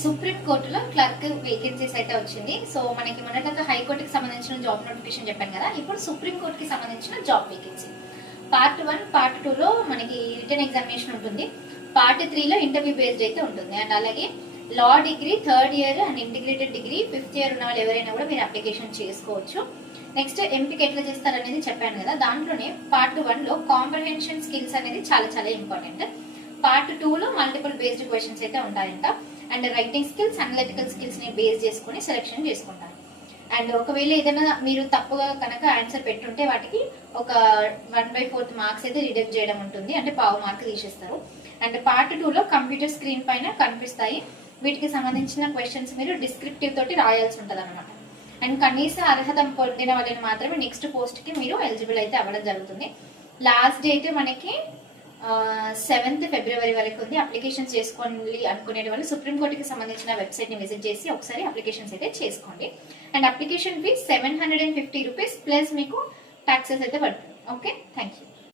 Supreme కోర్టులో clerk vacancies అయితే వచ్చింది. సో మనకి మొన్నటిదాకా హైకోర్టుకి సంబంధించిన జాబ్ నోటిఫికేషన్ చెప్పాను కదా, ఇప్పుడు సుప్రీం కోర్టుకి సంబంధించిన జాబ్ వేకెన్సీ. పార్ట్ 1, పార్ట్ 2లో మనకి రిటర్న్ ఎగ్జామినేషన్ ఉంటుంది. పార్ట్ 3లో ఇంటర్వ్యూ బేస్డ్ అయితే ఉంటుంది. అండ్ అలాగే law degree 3rd year and integrated degree 5th year ఉన్న వాళ్ళు ఎవరైనా కూడా మీరు అప్లికేషన్ చేసుకోవచ్చు. నెక్స్ట్ ఎంపిక ఎట్లా చేస్తారనేది చెప్పాను కదా, దాంట్లోనే పార్ట్ 1లో కాంప్రహెన్షన్ స్కిల్స్ అనేది చాలా చాలా ఇంపార్టెంట్. పార్ట్ 2లో మల్టిపుల్ బేస్డ్ క్వశ్చన్స్ అయితే ఉంటాయంట. And writing skills, analytical skills ని బేస్ చేసుకుని సెలెక్షన్ చేసుకుంటారు. అండ్ ఒకవేళ ఏదైనా మీరు తప్పుగా కనుక ఆన్సర్ పెట్టుంటే వాటికి ఒక 1/4 మార్క్స్ అయితే రిడక్ట్ చేయడం ఉంటుంది, అంటే పావు మార్క్ తీసేస్తారు. అండ్ పార్ట్ 2లో కంప్యూటర్ స్క్రీన్ పైన కనిపిస్తాయి. వీటికి సంబంధించిన క్వశ్చన్స్ మీరు డిస్క్రిప్టివ్ తోటి రాయాల్సి ఉంటుంది అనమాట. అండ్ కనీస అర్హత పొందిన వాళ్ళని మాత్రమే నెక్స్ట్ పోస్ట్ కి మీరు ఎలిజిబుల్ అయితే అవ్వడం జరుగుతుంది. లాస్ట్ డేట్ మనకి 7th ఫిబ్రవరి వరకు ఉంది. అప్లికేషన్స్ చేసుకోవాలి అనుకునే వాళ్ళు సుప్రీంకోర్టుకి సంబంధించిన వెబ్సైట్ ని విజిట్ చేసి ఒకసారి అప్లికేషన్స్ అయితే చేసుకోండి. And application fee 750 rupees plus మీకు టాక్సెస్ అయితే పడుతుంది. Okay, thank you.